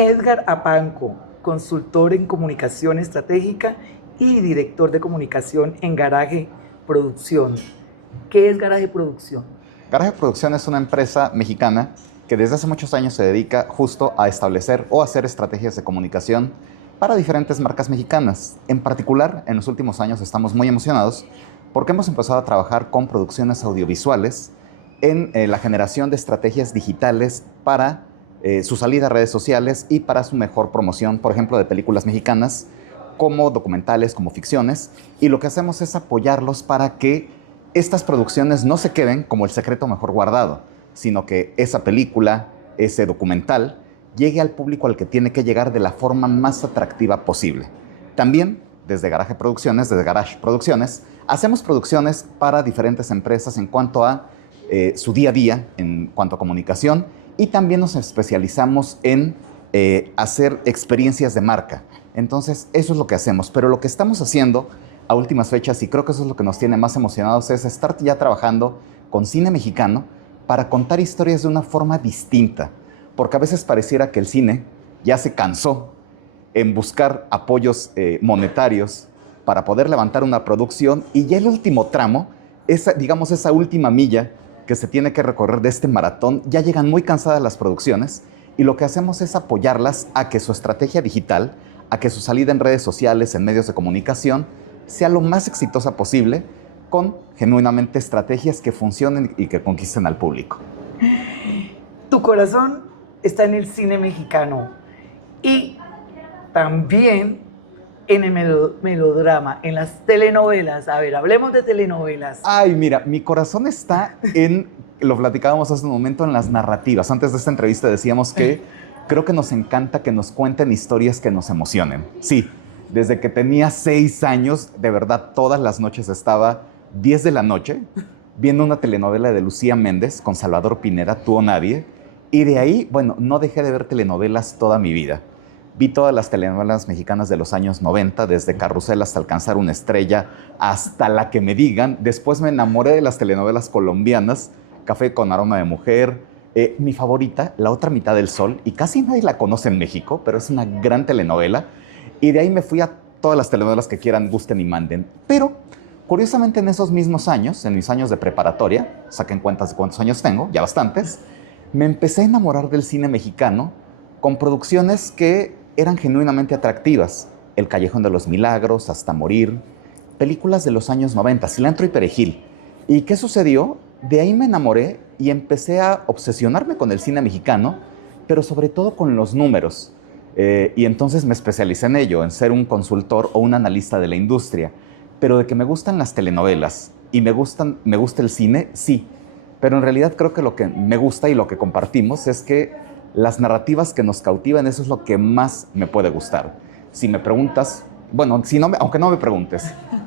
Edgar Apanco, consultor en comunicación estratégica y director de comunicación en Garaje Producción. ¿Qué es Garaje Producción? Garaje Producción es una empresa mexicana que desde hace muchos años se dedica justo a establecer o hacer estrategias de comunicación para diferentes marcas mexicanas. En particular, en los últimos años estamos muy emocionados porque hemos empezado a trabajar con producciones audiovisuales en la generación de estrategias digitales para su salida a redes sociales y para su mejor promoción, por ejemplo, de películas mexicanas, como documentales, como ficciones. Y lo que hacemos es apoyarlos para que estas producciones no se queden como el secreto mejor guardado, sino que esa película, ese documental, llegue al público al que tiene que llegar de la forma más atractiva posible. También, desde Garaje Producciones, desde Garage Producciones, hacemos producciones para diferentes empresas en cuanto a su día a día, en cuanto a comunicación, y también nos especializamos en hacer experiencias de marca. Entonces, eso es lo que hacemos. Pero lo que estamos haciendo a últimas fechas, y creo que eso es lo que nos tiene más emocionados, es estar ya trabajando con cine mexicano para contar historias de una forma distinta. Porque a veces pareciera que el cine ya se cansó en buscar apoyos monetarios para poder levantar una producción, y ya el último tramo, digamos esa última milla que se tiene que recorrer de este maratón, ya llegan muy cansadas las producciones, y lo que hacemos es apoyarlas a que su estrategia digital, a que su salida en redes sociales, en medios de comunicación, sea lo más exitosa posible, con genuinamente estrategias que funcionen y que conquisten al público. Tu corazón está en el cine mexicano y también en el melodrama, en las telenovelas. A ver, hablemos de telenovelas. Ay, mira, mi corazón está en, lo platicábamos hace un momento, en las narrativas. Antes de esta entrevista decíamos que creo que nos encanta que nos cuenten historias que nos emocionen. Sí, desde que tenía 6 años, de verdad, todas las noches estaba 10 de la noche viendo una telenovela de Lucía Méndez con Salvador Pineda, Tú o Nadie. Y de ahí, bueno, no dejé de ver telenovelas toda mi vida. Vi todas las telenovelas mexicanas de los años 90, desde Carrusel hasta Alcanzar una estrella, hasta La que me digan. Después me enamoré de las telenovelas colombianas, Café con aroma de mujer. Mi favorita, La otra mitad del sol, y casi nadie la conoce en México, pero es una gran telenovela. Y de ahí me fui a todas las telenovelas que quieran, gusten y manden. Pero, curiosamente, en esos mismos años, en mis años de preparatoria, saquen cuentas de cuántos años tengo, ya bastantes, me empecé a enamorar del cine mexicano con producciones que eran genuinamente atractivas. El Callejón de los Milagros, Hasta morir, películas de los años 90, Cilantro y Perejil. ¿Y qué sucedió? De ahí me enamoré y empecé a obsesionarme con el cine mexicano, pero sobre todo con los números. Y entonces me especialicé en ello, en ser un consultor o un analista de la industria. Pero de que me gustan las telenovelas y me gusta el cine, sí. Pero en realidad creo que lo que me gusta y lo que compartimos es que las narrativas que nos cautivan, eso es lo que más me puede gustar. Si me preguntas, bueno, aunque no me preguntes,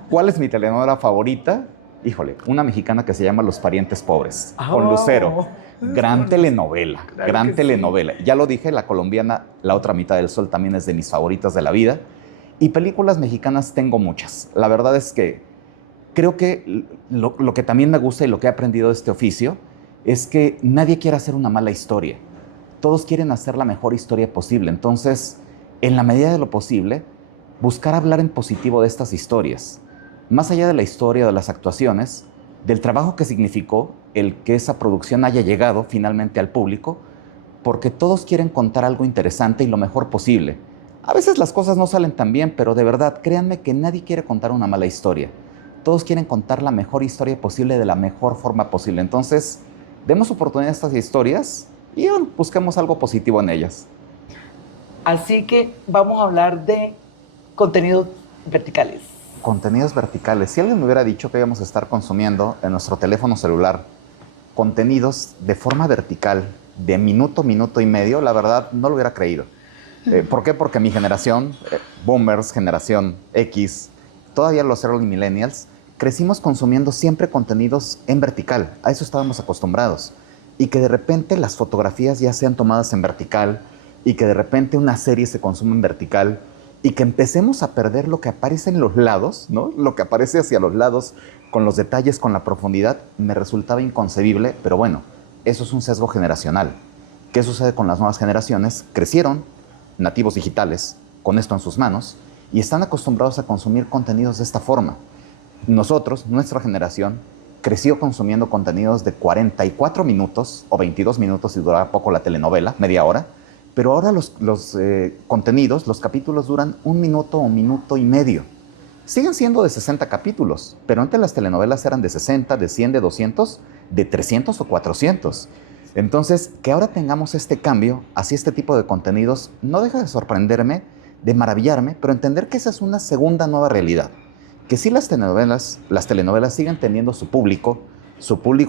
¿cuál es mi telenovela favorita? Híjole, una mexicana que se llama Los parientes pobres, con Lucero. Gran telenovela, claro, gran telenovela. Sí. Ya lo dije, la colombiana La otra mitad del sol también es de mis favoritas de la vida. Y películas mexicanas tengo muchas. La verdad es que creo que lo que también me gusta y lo que he aprendido de este oficio es que nadie quiere hacer una mala historia. Todos quieren hacer la mejor historia posible. Entonces, en la medida de lo posible, buscar hablar en positivo de estas historias. Más allá de la historia, de las actuaciones, del trabajo que significó el que esa producción haya llegado finalmente al público, porque todos quieren contar algo interesante y lo mejor posible. A veces las cosas no salen tan bien, pero de verdad, créanme que nadie quiere contar una mala historia. Todos quieren contar la mejor historia posible de la mejor forma posible. Entonces, demos oportunidad a estas historias y bueno, busquemos algo positivo en ellas. Así que vamos a hablar de contenidos verticales. Contenidos verticales. Si alguien me hubiera dicho que íbamos a estar consumiendo en nuestro teléfono celular contenidos de forma vertical, de minuto, minuto y medio, la verdad no lo hubiera creído. ¿Por qué? Porque mi generación, boomers, generación X, todavía los early millennials, crecimos consumiendo siempre contenidos en vertical. A eso estábamos acostumbrados. Y que de repente las fotografías ya sean tomadas en vertical, y que de repente una serie se consume en vertical, y que empecemos a perder lo que aparece en los lados, ¿no? Lo que aparece hacia los lados, con los detalles, con la profundidad, me resultaba inconcebible, pero bueno, eso es un sesgo generacional. ¿Qué sucede con las nuevas generaciones? Crecieron nativos digitales, con esto en sus manos, y están acostumbrados a consumir contenidos de esta forma. Nosotros, nuestra generación, creció consumiendo contenidos de 44 minutos o 22 minutos si duraba poco la telenovela, media hora, pero ahora los contenidos, los capítulos duran 1 minuto o 1 minuto y medio. Siguen siendo de 60 capítulos, pero antes las telenovelas eran de 60, de 100, de 200, de 300 o 400. Entonces, que ahora tengamos este cambio hacia este tipo de contenidos no deja de sorprenderme, de maravillarme, pero entender que esa es una segunda nueva realidad. Que sí las telenovelas siguen teniendo su público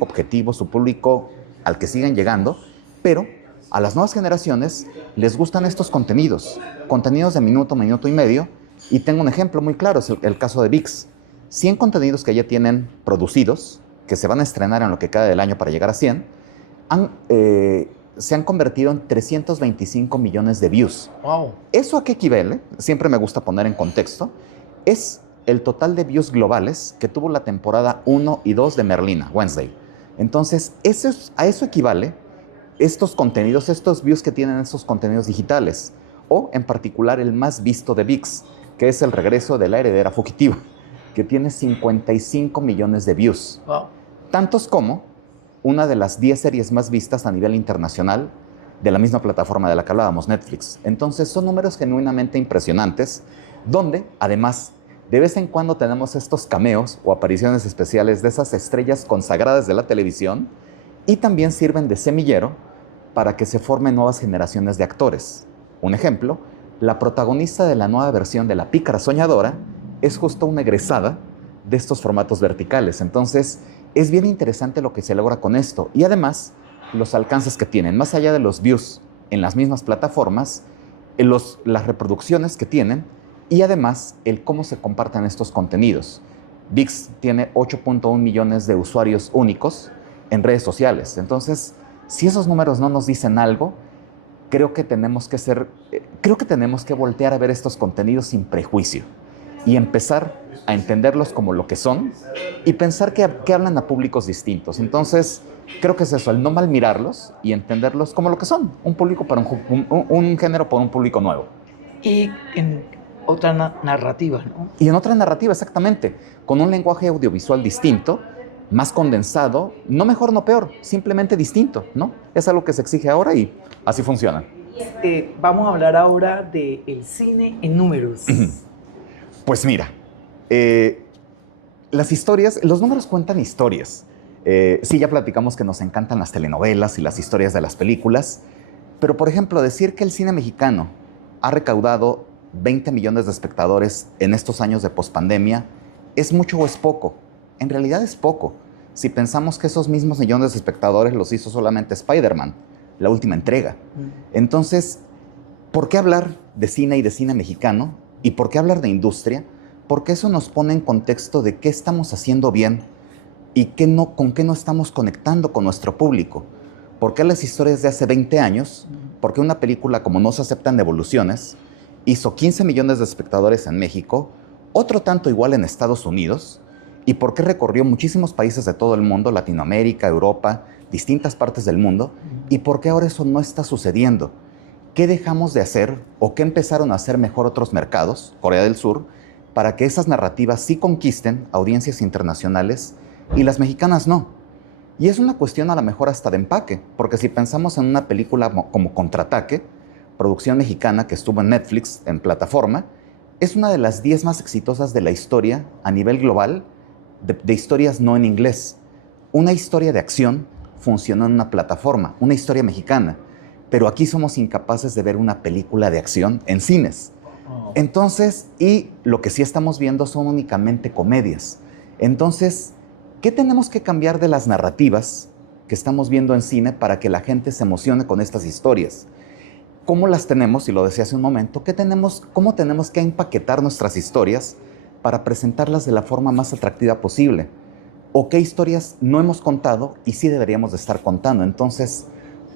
objetivo, su público al que siguen llegando, pero a las nuevas generaciones les gustan estos contenidos de minuto, minuto y medio, y tengo un ejemplo muy claro, es el caso de ViX. 100 contenidos que ya tienen producidos, que se van a estrenar en lo que queda del año para llegar a 100, se han convertido en 325 millones de views. Wow. ¿Eso a qué equivale? Siempre me gusta poner en contexto. Es el total de views globales que tuvo la temporada 1 y 2 de Merlina, Wednesday. Entonces, a eso equivale estos contenidos, estos views que tienen esos contenidos digitales. O, en particular, el más visto de ViX, que es El regreso de la heredera fugitiva, que tiene 55 millones de views. Wow. Tantos como una de las 10 series más vistas a nivel internacional de la misma plataforma de la que hablábamos, Netflix. Entonces, son números genuinamente impresionantes, donde, además, de vez en cuando tenemos estos cameos o apariciones especiales de esas estrellas consagradas de la televisión, y también sirven de semillero para que se formen nuevas generaciones de actores. Un ejemplo, la protagonista de la nueva versión de La Pícara Soñadora es justo una egresada de estos formatos verticales. Entonces, es bien interesante lo que se logra con esto. Y además, los alcances que tienen, más allá de los views en las mismas plataformas, las reproducciones que tienen, y además, el cómo se comparten estos contenidos. ViX tiene 8.1 millones de usuarios únicos en redes sociales. Entonces, si esos números no nos dicen algo, creo que tenemos que voltear a ver estos contenidos sin prejuicio y empezar a entenderlos como lo que son y pensar que hablan a públicos distintos. Entonces, creo que es eso, el no mal mirarlos y entenderlos como lo que son, un público para un género para un público nuevo. Y en otra narrativa, ¿no? Y en otra narrativa, exactamente, con un lenguaje audiovisual distinto, más condensado, no mejor, no peor, simplemente distinto, ¿no? Es algo que se exige ahora y así funciona. Vamos a hablar ahora del cine en números. Pues mira, los números cuentan historias. Sí, ya platicamos que nos encantan las telenovelas y las historias de las películas, pero por ejemplo, decir que el cine mexicano ha recaudado 20 millones de espectadores en estos años de pospandemia, ¿es mucho o es poco? En realidad es poco. Si pensamos que esos mismos millones de espectadores los hizo solamente Spider-Man, la última entrega. Entonces, ¿por qué hablar de cine y de cine mexicano? ¿Y por qué hablar de industria? Porque eso nos pone en contexto de qué estamos haciendo bien y con qué no estamos conectando con nuestro público. ¿Por qué las historias de hace 20 años? ¿Por qué una película como No se aceptan devoluciones hizo 15 millones de espectadores en México, otro tanto igual en Estados Unidos? ¿Y por qué recorrió muchísimos países de todo el mundo, Latinoamérica, Europa, distintas partes del mundo? ¿Y por qué ahora eso no está sucediendo? ¿Qué dejamos de hacer o qué empezaron a hacer mejor otros mercados, Corea del Sur, para que esas narrativas sí conquisten audiencias internacionales y las mexicanas no? Y es una cuestión a lo mejor hasta de empaque, porque si pensamos en una película como Contraataque, producción mexicana que estuvo en Netflix, en plataforma, es una de las 10 más exitosas de la historia a nivel global de historias no en inglés. Una historia de acción funcionó en una plataforma, una historia mexicana, pero aquí somos incapaces de ver una película de acción en cines. Entonces, y lo que sí estamos viendo son únicamente comedias. Entonces, ¿qué tenemos que cambiar de las narrativas que estamos viendo en cine para que la gente se emocione con estas historias? ¿Cómo las tenemos? Y lo decía hace un momento, ¿cómo tenemos que empaquetar nuestras historias para presentarlas de la forma más atractiva posible? ¿O qué historias no hemos contado y sí deberíamos de estar contando? Entonces,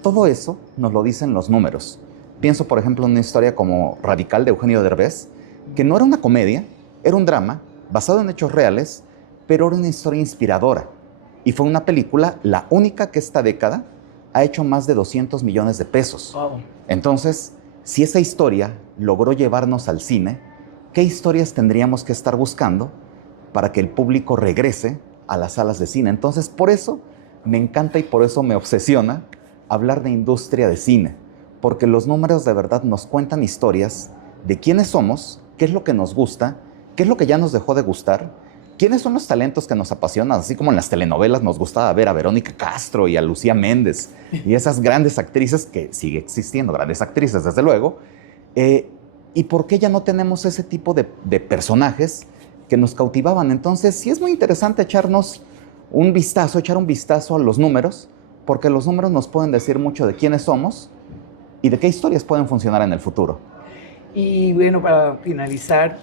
todo eso nos lo dicen los números. Pienso, por ejemplo, en una historia como Radical de Eugenio Derbez, que no era una comedia, era un drama basado en hechos reales, pero era una historia inspiradora. Y fue una película, la única que esta década ha hecho más de 200 millones de pesos. Wow. Entonces, si esa historia logró llevarnos al cine, ¿qué historias tendríamos que estar buscando para que el público regrese a las salas de cine? Entonces, por eso me encanta y por eso me obsesiona hablar de industria de cine, porque los números de verdad nos cuentan historias de quiénes somos, qué es lo que nos gusta, qué es lo que ya nos dejó de gustar, quiénes son los talentos que nos apasionan, así como en las telenovelas nos gustaba ver a Verónica Castro y a Lucía Méndez y esas grandes actrices que sigue existiendo, grandes actrices desde luego, y por qué ya no tenemos ese tipo de personajes que nos cautivaban. Entonces sí es muy interesante echar un vistazo a los números, porque los números nos pueden decir mucho de quiénes somos y de qué historias pueden funcionar en el futuro. Y bueno, para finalizar,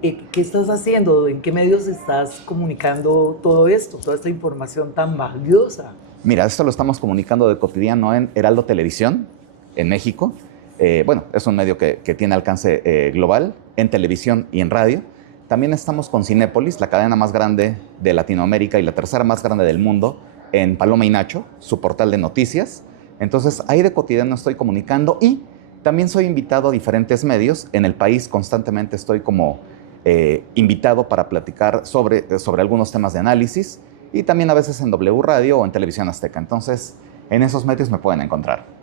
¿qué estás haciendo? ¿En qué medios estás comunicando todo esto, toda esta información tan valiosa? Mira, esto lo estamos comunicando de cotidiano en Heraldo Televisión, en México. Bueno, es un medio que tiene alcance global, en televisión y en radio. También estamos con Cinépolis, la cadena más grande de Latinoamérica y la tercera más grande del mundo, en Paloma y Nacho, su portal de noticias. Entonces, ahí de cotidiano estoy comunicando y también soy invitado a diferentes medios. En el país constantemente estoy como invitado para platicar sobre algunos temas de análisis y también a veces en W Radio o en Televisión Azteca. Entonces, en esos medios me pueden encontrar.